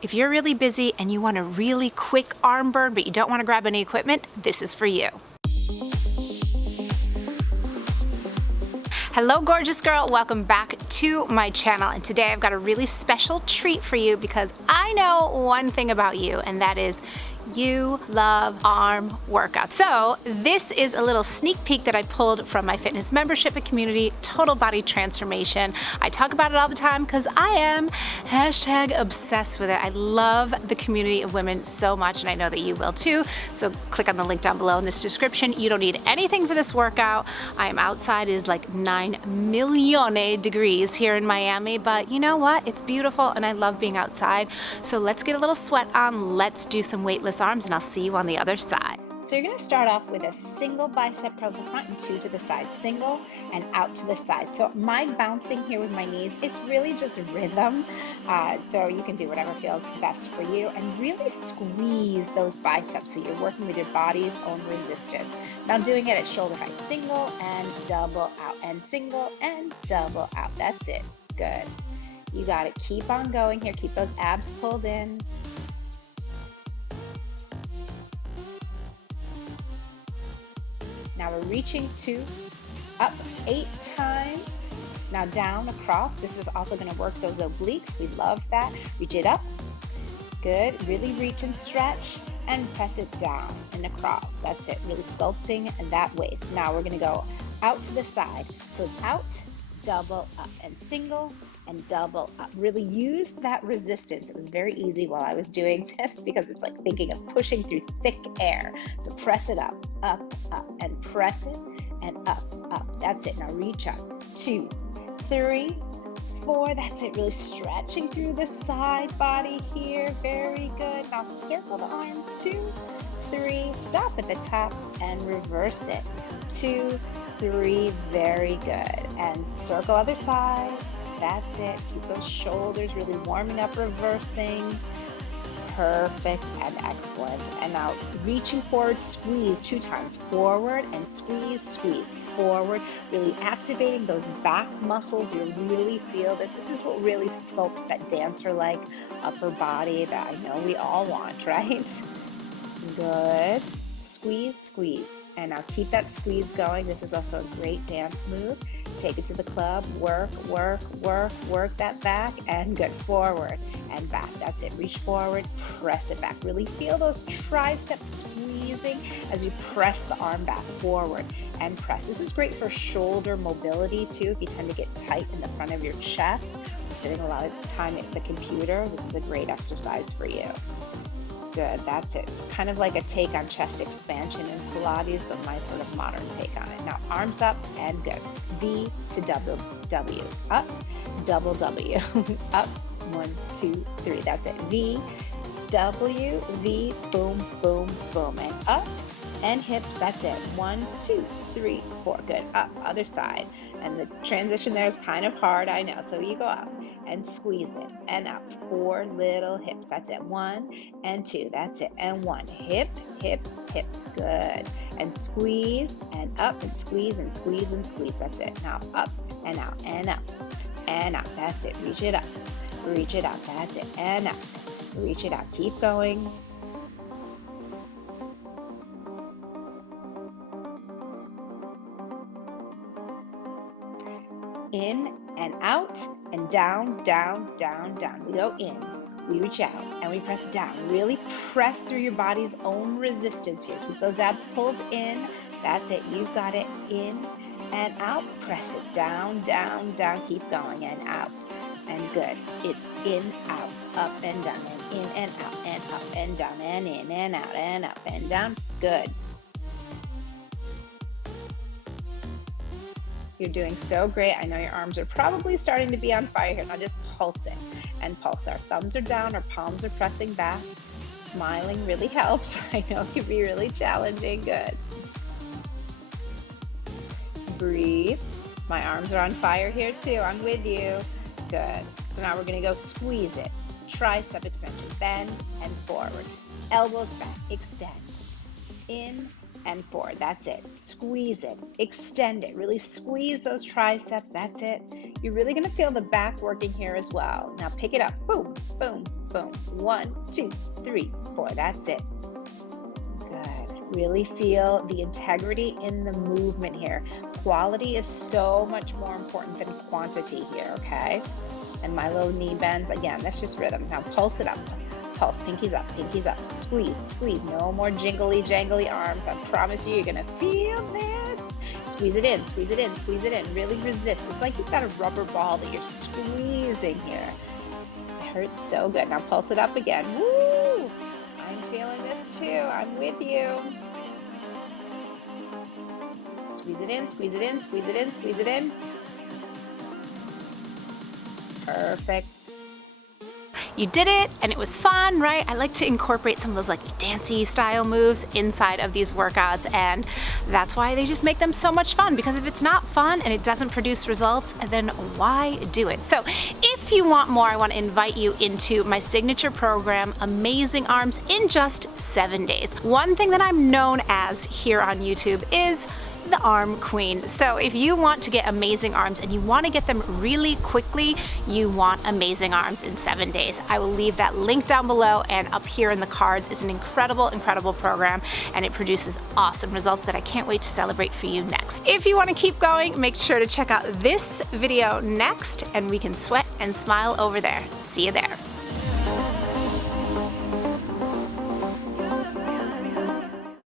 If you're really busy and you want a really quick arm burn, but you don't want to grab any equipment, this is for you. Hello, gorgeous girl. Welcome back to my channel. And today I've got a really special treat for you because I know one thing about you, and that is you love arm workouts. So this is a little sneak peek that I pulled from my fitness membership and community, Total Body Transformation. I talk about it all the time because I am #obsessed with it. I love the community of women so much, and I know that you will too. So click on the link down below in this description. You don't need anything for this workout. I am outside. It is like 9 million degrees here in Miami, but you know what? It's beautiful and I love being outside. So let's get a little sweat on. Let's do some weightless arms and I'll see you on the other side. So you're going to start off with a single bicep curl to the front and 2 to the side, single and out to the side. So my bouncing here with my knees, it's really just rhythm. So you can do whatever feels best for you and really squeeze those biceps so you're working with your body's own resistance. Now doing it at shoulder height, single and double out and single and double out. That's it. Good. You got it. Keep on going here. Keep those abs pulled in. Now we're reaching up 8 times. Now down across. This is also going to work those obliques. We love that. Reach it up. Good. Really reach and stretch and press it down and across. That's it. Really sculpting that waist. Now we're going to go out to the side. So it's out, double up, and single and double up. Really use that resistance. It was very easy while I was doing this because it's like thinking of pushing through thick air. So press it up, and press it and up. That's it. Now reach up. 2, 3, 4. That's it. Really stretching through the side body here. Very good. Now circle the arm. 2, 3. Stop at the top and reverse it. 2, 3. Very good. And circle other side. That's it. Keep those shoulders really warming up, reversing. Perfect and excellent. And now reaching forward, squeeze 2 times. Forward and squeeze, forward. Really activating those back muscles. You really feel this. This is what really sculpts that dancer-like upper body that I know we all want, right? Good. Squeeze. And now keep that squeeze going. This is also a great dance move. Take it to the club. Work that back. And good. Forward and back. That's it. Reach forward. Press it back. Really feel those triceps squeezing as you press the arm back forward and press. This is great for shoulder mobility too. If you tend to get tight in the front of your chest, you're sitting a lot of time at the computer, this is a great exercise for you. Good, that's it. It's kind of like a take on chest expansion in Pilates, but my sort of modern take on it. Now arms up and good. V to W. Up, double W. Up, 1, 2, 3. That's it. V, W, V, boom, boom, boom. And up and hips. That's it. 1, 2, 3, 4. Good. Up, other side. And the transition there is kind of hard, I know. So you go up and squeeze it and up. 4 little hips. That's it. 1 and 2. That's it. And 1. Hip. Good. And squeeze and up and squeeze and squeeze and squeeze. That's it. Now up and out and up and out. That's it. Reach it up. That's it. And up. Reach it out. Keep going. In and out and down. We go in, we reach out, and we press down. Really press through your body's own resistance here. Keep those abs pulled in. That's it. You've got it. In and out. Press it down. Keep going and out. And good. It's in, out, up and down, and in and out, and up and down, and in and out, and up and down. Good. You're doing so great. I know your arms are probably starting to be on fire here. Now just pulse it and pulse. Our thumbs are down, our palms are pressing back. Smiling really helps. I know it can be really challenging. Good. Breathe. My arms are on fire here too. I'm with you. Good. So now we're going to go squeeze it. Tricep extension. Bend and forward. Elbows back. Extend. In and 4. That's it. Squeeze it, extend it, really squeeze those triceps. That's it. You're really going to feel the back working here as well. Now pick it up. Boom, boom, boom. 1, 2, 3, 4. That's it. Good. Really feel the integrity in the movement here. Quality is so much more important than quantity here, okay? And my little knee bends, again, that's just rhythm. Now pulse it up. Pulse, pinkies up, squeeze, squeeze. No more jingly, jangly arms. I promise you, you're gonna feel this. Squeeze it in, squeeze it in, squeeze it in. Really resist. It's like you've got a rubber ball that you're squeezing here. It hurts so good. Now pulse it up again. Woo! I'm feeling this too. I'm with you. Squeeze it in, squeeze it in, squeeze it in, squeeze it in. Perfect. You did it, and it was fun, right? I like to incorporate some of those like dancey style moves inside of these workouts, and that's why they just make them so much fun, because if it's not fun and it doesn't produce results, then why do it? So if you want more, I want to invite you into my signature program, Amazing Arms in just 7 days. One thing that I'm known as here on YouTube is the arm queen. So if you want to get amazing arms and you want to get them really quickly, you want Amazing Arms in 7 days. I will leave that link down below, and up here in the cards is an incredible, incredible program, and it produces awesome results that I can't wait to celebrate for you next. If you want to keep going, make sure to check out this video next, and we can sweat and smile over there. See you there.